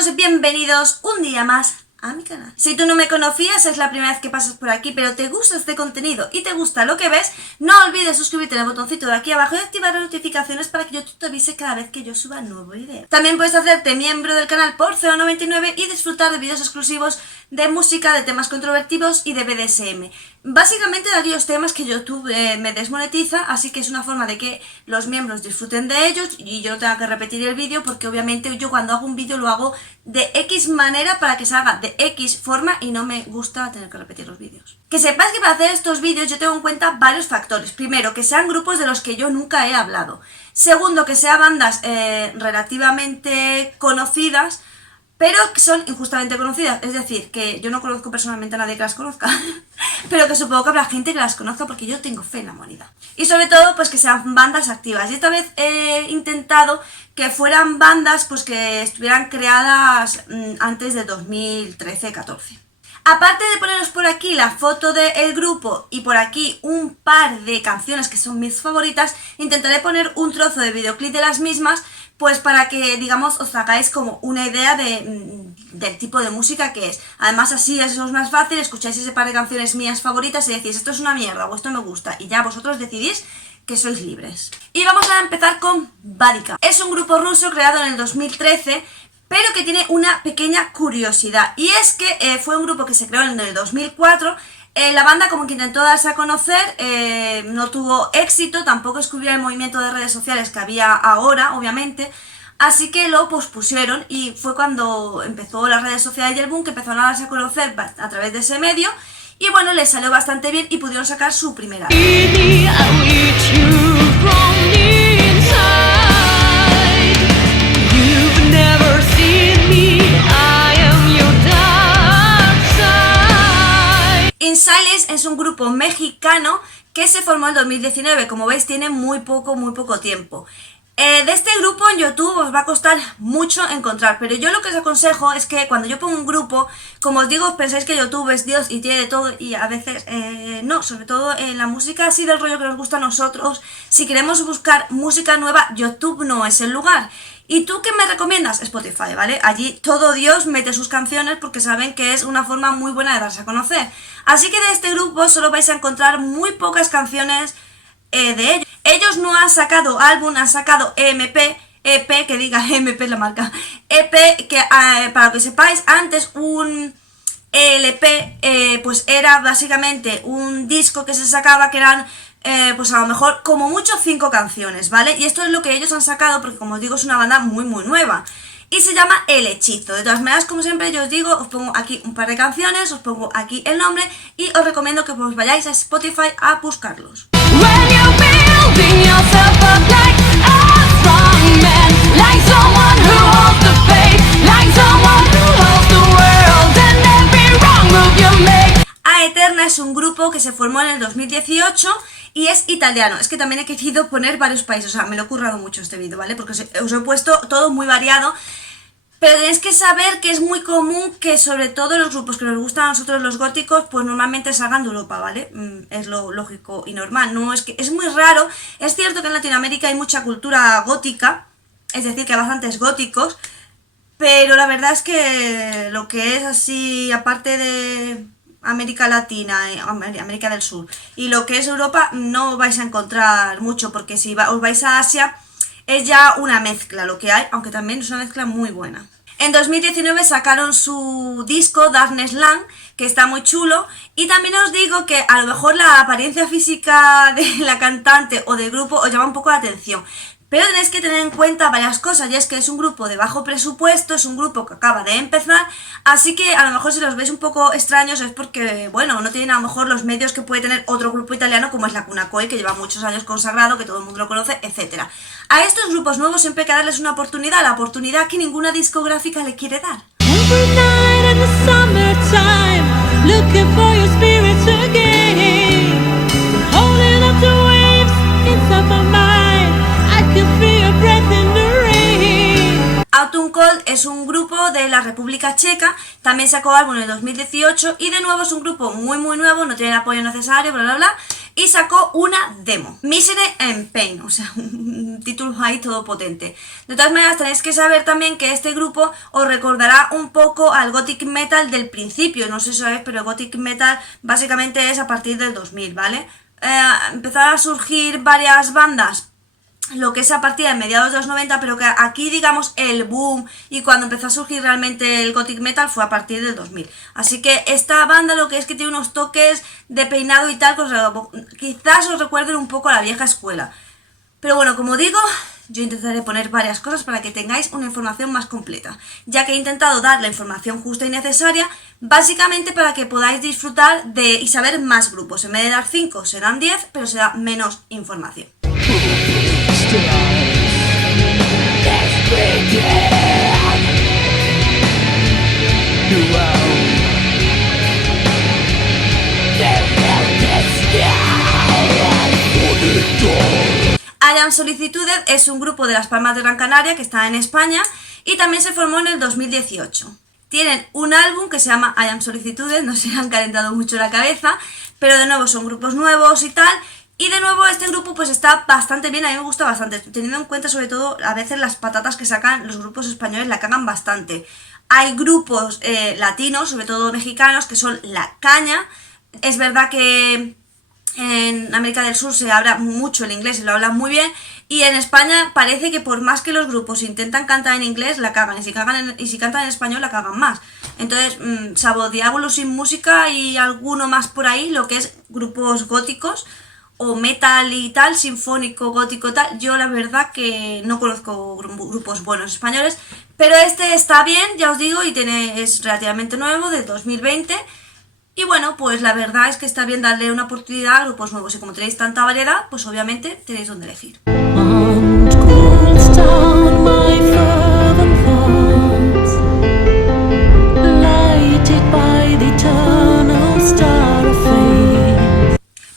todos, bienvenidos un día más a mi canal. Si tú no me conocías, es la primera vez que pasas por aquí, pero te gusta este contenido y te gusta lo que ves, no olvides suscribirte en el botoncito de aquí abajo y activar las notificaciones para que YouTube te avise cada vez que yo suba nuevo video. También puedes hacerte miembro del canal por 0,99 y disfrutar de vídeos exclusivos de música, de temas controvertidos y de BDSM. Básicamente de aquellos temas que YouTube me desmonetiza, así que es una forma de que los miembros disfruten de ellos y yo no tenga que repetir el vídeo, porque obviamente yo cuando hago un vídeo lo hago de X manera para que salga de X forma y no me gusta tener que repetir los vídeos. Que sepáis que para hacer estos vídeos yo tengo en cuenta varios factores. Primero, que sean grupos de los que yo nunca he hablado. Segundo, que sean bandas relativamente conocidas, pero que son injustamente conocidas, es decir, que yo no conozco personalmente a nadie que las conozca, pero que supongo que habrá gente que las conozca porque yo tengo fe en la humanidad. Y sobre todo, pues que sean bandas activas. Y esta vez he intentado que fueran bandas pues que estuvieran creadas antes de 2013-14. Aparte de poneros por aquí la foto del grupo y por aquí un par de canciones que son mis favoritas, intentaré poner un trozo de videoclip de las mismas, pues para que, digamos, os hagáis como una idea del tipo de música que es. Además así es más fácil, escucháis ese par de canciones mías favoritas y decís esto es una mierda o esto me gusta y ya vosotros decidís que sois libres. Y vamos a empezar con Badika. Es un grupo ruso creado en el 2013, pero que tiene una pequeña curiosidad, y es que fue un grupo que se creó en el 2004. La banda como que intentó darse a conocer, no tuvo éxito, tampoco es que hubiera el movimiento de redes sociales que había ahora, obviamente, así que lo pospusieron y fue cuando empezó las redes sociales y el boom, que empezaron a darse a conocer a través de ese medio, y bueno, les salió bastante bien y pudieron sacar su primer álbum. Insiles es un grupo mexicano que se formó en 2019, como veis tiene muy poco tiempo. De este grupo en YouTube os va a costar mucho encontrar, pero yo lo que os aconsejo es que cuando yo pongo un grupo, como os digo, pensáis que YouTube es Dios y tiene de todo, y a veces no, sobre todo en la música así del rollo que nos gusta a nosotros. Si queremos buscar música nueva, YouTube no es el lugar. ¿Y tú qué me recomiendas? Spotify, ¿vale? Allí todo Dios mete sus canciones porque saben que es una forma muy buena de darse a conocer. Así que de este grupo solo vais a encontrar muy pocas canciones de ellos. Ellos no han sacado álbum, han sacado EP, que diga MP es la marca, EP, que para que sepáis, antes un LP pues era básicamente un disco que se sacaba que eran pues a lo mejor como mucho 5 canciones, ¿vale? Y esto es lo que ellos han sacado porque, como os digo, es una banda muy nueva. Y se llama El Hechizo. De todas maneras, como siempre yo os digo, os pongo aquí un par de canciones, os pongo aquí el nombre y os recomiendo que os vayáis a Spotify a buscarlos. Aeterna es un grupo que se formó en el 2018 y es italiano. Es que también he querido poner varios países, o sea, me lo he currado mucho este vídeo, ¿vale? Porque os he puesto todo muy variado, pero tenéis que saber que es muy común que sobre todo los grupos que nos gustan a nosotros los góticos, pues normalmente salgan de Europa, ¿vale? Es lo lógico y normal, no es que es muy raro. Es cierto que en Latinoamérica hay mucha cultura gótica, es decir, que hay bastantes góticos, pero la verdad es que lo que es así, aparte de América Latina, América del Sur y lo que es Europa, no vais a encontrar mucho, porque si os vais a Asia es ya una mezcla lo que hay, aunque también es una mezcla muy buena. En 2019 sacaron su disco Darkness Land, que está muy chulo, y también os digo que a lo mejor la apariencia física de la cantante o del grupo os llama un poco la atención. Pero tenéis que tener en cuenta varias cosas, y es que es un grupo de bajo presupuesto, es un grupo que acaba de empezar, así que a lo mejor si los veis un poco extraños es porque, bueno, no tienen a lo mejor los medios que puede tener otro grupo italiano como es la Cuna Coil, que lleva muchos años consagrado, que todo el mundo lo conoce, etc. A estos grupos nuevos siempre hay que darles una oportunidad, la oportunidad que ninguna discográfica le quiere dar. Autumn Cold es un grupo de la República Checa, también sacó álbum en el 2018 y de nuevo es un grupo muy nuevo, no tiene el apoyo necesario, y sacó una demo, Misery and Pain, o sea, un título ahí todo potente. De todas maneras tenéis que saber también que este grupo os recordará un poco al gothic metal del principio, no sé si sabéis, pero el gothic metal básicamente es a partir del 2000, ¿vale? Empezaron a surgir varias bandas, lo que es a partir de mediados de los 90, pero que aquí digamos el boom y cuando empezó a surgir realmente el gothic metal fue a partir del 2000. Así que esta banda lo que es que tiene unos toques de peinado y tal, pues, quizás os recuerden un poco a la vieja escuela. Pero bueno, como digo, yo intentaré poner varias cosas para que tengáis una información más completa, ya que he intentado dar la información justa y necesaria, básicamente para que podáis disfrutar de y saber más grupos. En vez de dar 5, serán 10, pero será menos información. I Am Solicitude es un grupo de Las Palmas de Gran Canaria que está en España y también se formó en el 2018. Tienen un álbum que se llama I Am Solicitude, no se han calentado mucho la cabeza, pero de nuevo son grupos nuevos y tal. Y de nuevo este grupo pues está bastante bien, a mí me gusta bastante, teniendo en cuenta sobre todo a veces las patatas que sacan los grupos españoles la cagan bastante. Hay grupos latinos, sobre todo mexicanos, que son la caña. Es verdad que en América del Sur se habla mucho el inglés y lo hablan muy bien. Y en España parece que por más que los grupos intentan cantar en inglés, la cagan. Y si cantan en español, la cagan más. Entonces, salvo Diablo sin música y alguno más por ahí, lo que es grupos góticos o metal y tal, sinfónico, gótico tal, yo la verdad que no conozco grupos buenos españoles, pero este está bien, ya os digo, y es relativamente nuevo, de 2020, y bueno, pues la verdad es que está bien darle una oportunidad a grupos nuevos, y como tenéis tanta variedad, pues obviamente tenéis donde elegir.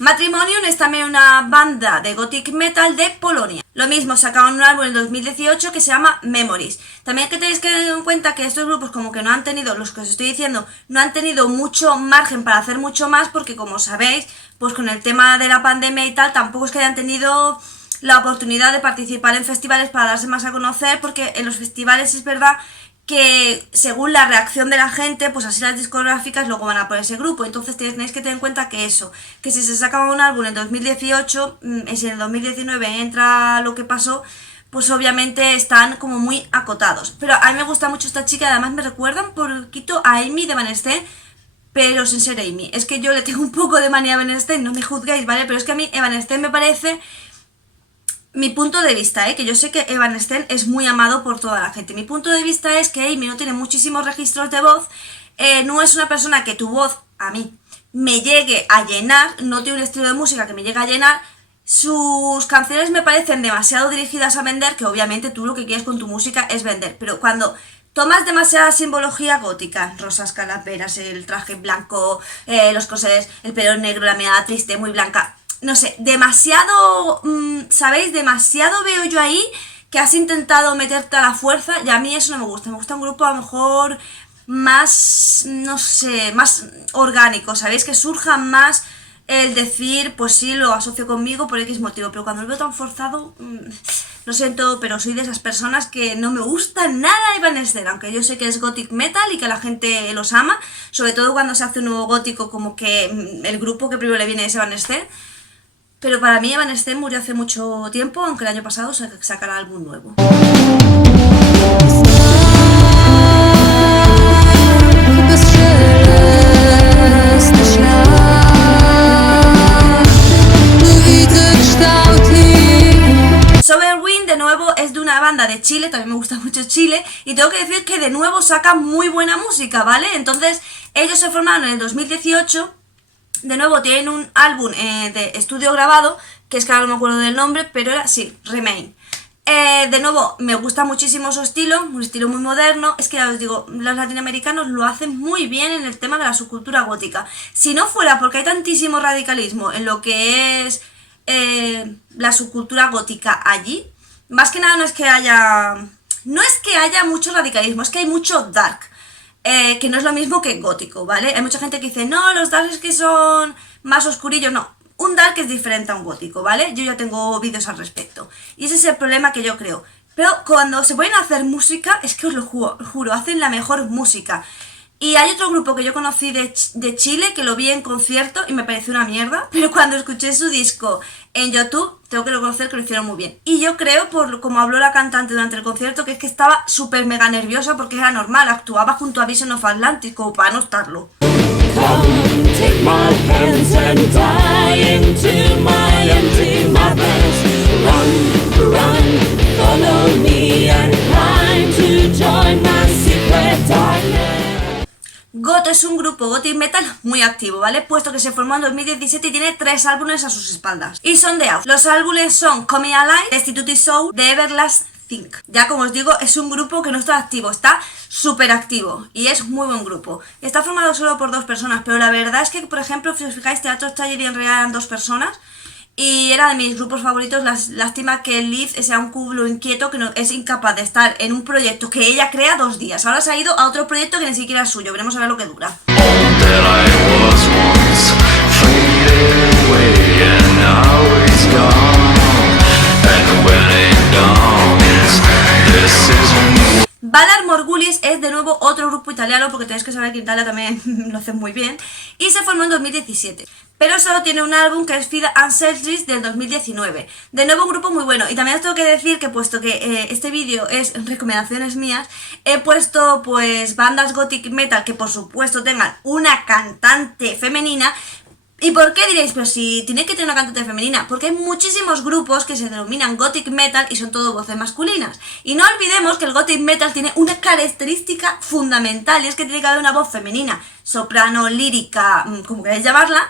Matrimonium es también una banda de gothic metal de Polonia. Lo mismo, sacaron un álbum en 2018 que se llama Memories. También que tenéis que tener en cuenta que estos grupos como que no han tenido, los que os estoy diciendo, no han tenido mucho margen para hacer mucho más porque como sabéis, pues con el tema de la pandemia y tal, tampoco es que hayan tenido la oportunidad de participar en festivales para darse más a conocer, porque en los festivales es verdad que según la reacción de la gente, pues así las discográficas luego van a por ese grupo. Entonces tenéis que tener en cuenta que eso, que si se sacaba un álbum en 2018 y si en el 2019 entra lo que pasó, pues obviamente están como muy acotados. Pero a mí me gusta mucho esta chica, además me recuerdan un poquito a Amy de Evanescence, pero sin ser Amy. Es que yo le tengo un poco de manía a Evanescence, no me juzguéis, ¿vale? Pero es que a mí Evanescence me parece... Mi punto de vista, que yo sé que Evanescence es muy amado por toda la gente. Mi punto de vista es que Amy no tiene muchísimos registros de voz, no es una persona que tu voz, a mí, me llegue a llenar, no tiene un estilo de música que me llegue a llenar. Sus canciones me parecen demasiado dirigidas a vender, que obviamente tú lo que quieres con tu música es vender, pero cuando tomas demasiada simbología gótica, rosas, calaveras, el traje blanco, los corsés, el pelo negro, la mirada triste, muy blanca... No sé, demasiado, ¿sabéis? Demasiado veo yo ahí que has intentado meterte a la fuerza y a mí eso no me gusta. Me gusta un grupo a lo mejor más, no sé, más orgánico, ¿sabéis? Que surja más el decir, pues sí, lo asocio conmigo por X motivo, pero cuando lo veo tan forzado, lo siento, pero soy de esas personas que no me gusta nada Evanescence, aunque yo sé que es gothic metal y que la gente los ama, sobre todo cuando se hace un nuevo gótico, como que el grupo que primero le viene es Evanescence. Pero para mí Evanescence murió hace mucho tiempo, aunque el año pasado sacará álbum nuevo. Soberwind de nuevo es de una banda de Chile, también me gusta mucho Chile, y tengo que decir que de nuevo sacan muy buena música, ¿vale? Entonces ellos se formaron en el 2018. De nuevo tienen un álbum de estudio grabado, que es que ahora no me acuerdo del nombre, pero era, sí, Remain. De nuevo, me gusta muchísimo su estilo, un estilo muy moderno. Es que ya os digo, los latinoamericanos lo hacen muy bien en el tema de la subcultura gótica. Si no fuera porque hay tantísimo radicalismo en lo que es la subcultura gótica allí, más que nada no es que haya mucho radicalismo, es que hay mucho dark. Que no es lo mismo que gótico, ¿vale? Hay mucha gente que dice, no, los darks es que son más oscurillos, no. Un dark es diferente a un gótico, ¿vale? Yo ya tengo vídeos al respecto. Y ese es el problema que yo creo. Pero cuando se ponen a hacer música, es que os lo juro, hacen la mejor música. Y hay otro grupo que yo conocí de Chile, que lo vi en concierto y me pareció una mierda, pero cuando escuché su disco en YouTube, tengo que reconocer que lo hicieron muy bien. Y yo creo, por como habló la cantante durante el concierto, que es que estaba súper mega nerviosa porque era normal, actuaba junto a Vision of Atlantis, como para no estarlo. Come, take my hands and die into my empty madness. Run, run, follow me and climb to join my secret darkness. Goto es un grupo gothic metal muy activo, ¿vale? Puesto que se formó en 2017 y tiene 3 álbumes a sus espaldas. Y son de house. Los álbumes son Coming Alive, Destitute Soul, The Everlast Think. Ya como os digo, es un grupo que no está activo, está súper activo y es muy buen grupo. Está formado solo por 2 personas, pero la verdad es que, por ejemplo, si os fijáis, Teatro Taller y en realidad eran 2 personas. Y era de mis grupos favoritos. Lástima que Liz sea un culo inquieto que no, es incapaz de estar en un proyecto que ella crea 2 días. Ahora se ha ido a otro proyecto que ni siquiera es suyo. Veremos a ver lo que dura. Valar Morghulis es de nuevo otro grupo italiano, porque tenéis que saber que Italia también lo hacen muy bien, y se formó en 2017, pero solo tiene un álbum que es Feed Ancestries del 2019. De nuevo un grupo muy bueno, y también os tengo que decir que puesto que este vídeo es recomendaciones mías, he puesto pues bandas gothic metal que por supuesto tengan una cantante femenina. ¿Y por qué diréis? Pero si tiene que tener una cantante femenina, porque hay muchísimos grupos que se denominan gothic metal y son todo voces masculinas. Y no olvidemos que el gothic metal tiene una característica fundamental, y es que tiene que haber una voz femenina, soprano, lírica, como queráis llamarla,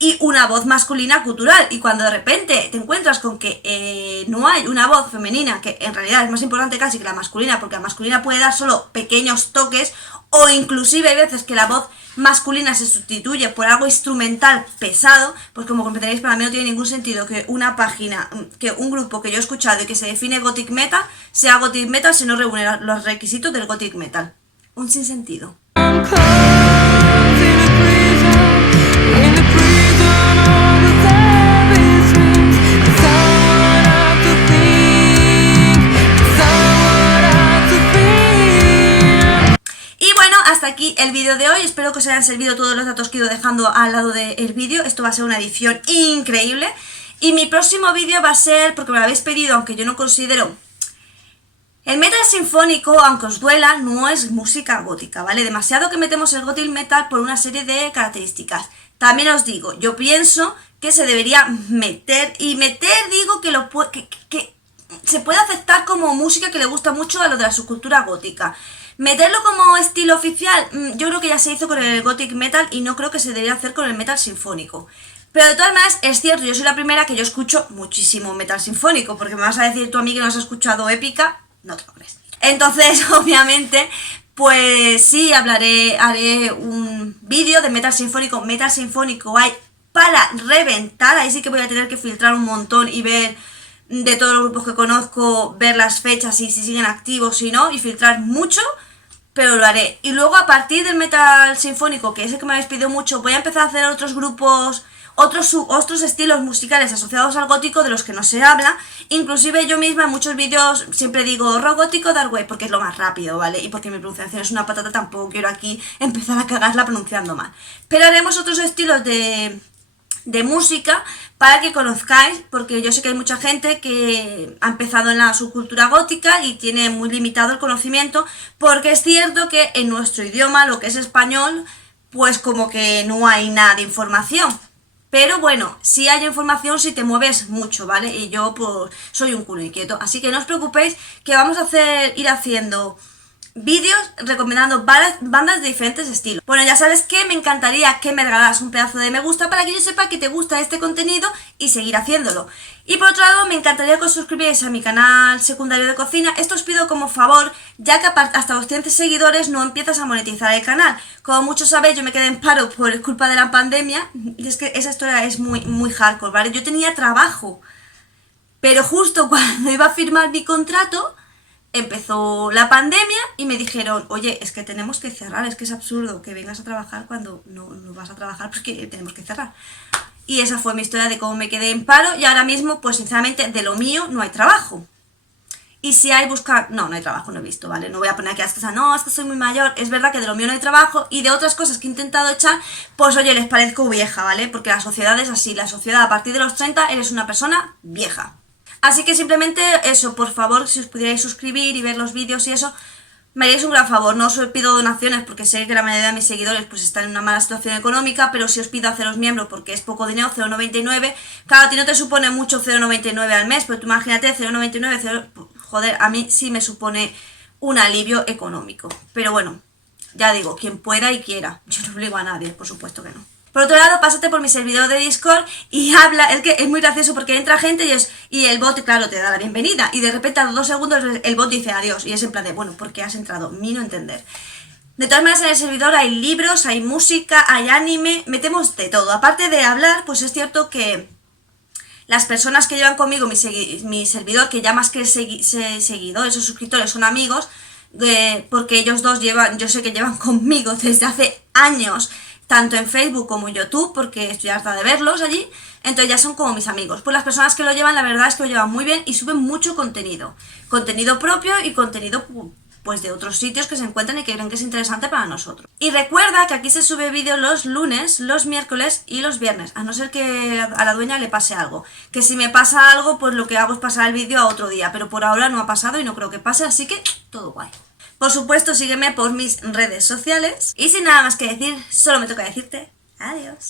y una voz masculina cultural. Y cuando de repente te encuentras con que no hay una voz femenina, que en realidad es más importante casi que la masculina, porque la masculina puede dar solo pequeños toques, o inclusive hay veces que la voz masculina se sustituye por algo instrumental pesado, pues como comprenderéis, para mí no tiene ningún sentido que una página, que un grupo que yo he escuchado y que se define gothic metal, sea gothic metal si no reúne los requisitos del gothic metal. Un sinsentido. Hasta aquí el vídeo de hoy, espero que os hayan servido todos los datos que he ido dejando al lado del vídeo. Esto va a ser una edición increíble. Y mi próximo vídeo va a ser, porque me lo habéis pedido, aunque yo no considero... El metal sinfónico, aunque os duela, no es música gótica, ¿vale? Demasiado que metemos el gothic metal por una serie de características. También os digo, yo pienso que se debería meter, y meter digo que se puede aceptar como música que le gusta mucho a lo de la subcultura gótica. Meterlo como estilo oficial, yo creo que ya se hizo con el gothic metal y no creo que se debería hacer con el metal sinfónico. Pero de todas maneras, es cierto, yo soy la primera que yo escucho muchísimo metal sinfónico, porque me vas a decir tú a mí que no has escuchado Épica, no te lo crees. Entonces, obviamente, pues sí, haré un vídeo de metal sinfónico. Metal sinfónico hay para reventar, ahí sí que voy a tener que filtrar un montón y ver... de todos los grupos que conozco, ver las fechas y si siguen activos, si no, y filtrar mucho, pero lo haré. Y luego a partir del metal sinfónico, que es el que me habéis pedido mucho, voy a empezar a hacer otros grupos, otros estilos musicales asociados al gótico de los que no se habla. Inclusive yo misma en muchos vídeos siempre digo rock gótico dark wave, porque es lo más rápido, ¿vale? Y porque mi pronunciación es una patata, tampoco quiero aquí empezar a cagarla pronunciando mal. Pero haremos otros estilos de música para que conozcáis, porque yo sé que hay mucha gente que ha empezado en la subcultura gótica y tiene muy limitado el conocimiento, porque es cierto que en nuestro idioma, lo que es español, pues como que no hay nada de información. Pero bueno, sí hay información si te mueves mucho, ¿vale? Y yo pues soy un culo inquieto, así que no os preocupéis que vamos a ir haciendo vídeos recomendando bandas de diferentes estilos. Bueno, ya sabes que me encantaría que me regalaras un pedazo de me gusta para que yo sepa que te gusta este contenido y seguir haciéndolo. Y por otro lado, me encantaría que os suscribierais a mi canal secundario de cocina. Esto os pido como favor, ya que hasta los 100 seguidores no empiezas a monetizar el canal. Como muchos sabéis, yo me quedé en paro por culpa de la pandemia, y es que esa historia es muy hardcore, ¿vale? Yo tenía trabajo, pero justo cuando iba a firmar mi contrato, empezó la pandemia y me dijeron, oye, es que tenemos que cerrar, es que es absurdo que vengas a trabajar cuando no vas a trabajar, porque tenemos que cerrar. Y esa fue mi historia de cómo me quedé en paro, y ahora mismo, pues sinceramente, de lo mío no hay trabajo. Y si hay, buscar... No hay trabajo, no he visto, ¿vale? No voy a poner aquí a esta, no, es que soy muy mayor. Es verdad que de lo mío no hay trabajo y de otras cosas que he intentado echar, pues oye, les parezco vieja, ¿vale? Porque la sociedad es así, la sociedad a partir de los 30 eres una persona vieja. Así que simplemente eso, por favor, si os pudierais suscribir y ver los vídeos y eso, me haríais un gran favor. No os pido donaciones porque sé que la mayoría de mis seguidores pues están en una mala situación económica, pero si os pido haceros miembro porque es poco dinero, 0,99. Claro, a ti no te supone mucho 0,99 al mes, pero tú imagínate 0,99, joder, a mí sí me supone un alivio económico. Pero bueno, ya digo, quien pueda y quiera. Yo no obligo a nadie, por supuesto que no. Por otro lado, pásate por mi servidor de Discord y habla, es que es muy gracioso porque entra gente y el bot, claro, te da la bienvenida y de repente a los 2 segundos el bot dice adiós y es en plan de, bueno, ¿por qué has entrado? Mi no entender. De todas maneras, en el servidor hay libros, hay música, hay anime, metemos de todo. Aparte de hablar, pues es cierto que las personas que llevan conmigo mi servidor, que ya más que seguidores o suscriptores son amigos, porque ellos dos yo sé que llevan conmigo desde hace años, tanto en Facebook como en YouTube, porque estoy harta de verlos allí, entonces ya son como mis amigos. Pues las personas que lo llevan, la verdad es que lo llevan muy bien y suben mucho contenido propio y contenido pues de otros sitios que se encuentran y que creen que es interesante para nosotros. Y recuerda que aquí se sube vídeo los lunes, los miércoles y los viernes, a no ser que a la dueña le pase algo, que si me pasa algo, pues lo que hago es pasar el vídeo a otro día, pero por ahora no ha pasado y no creo que pase, así que todo guay. Por supuesto, sígueme por mis redes sociales. Y sin nada más que decir, solo me toca decirte adiós.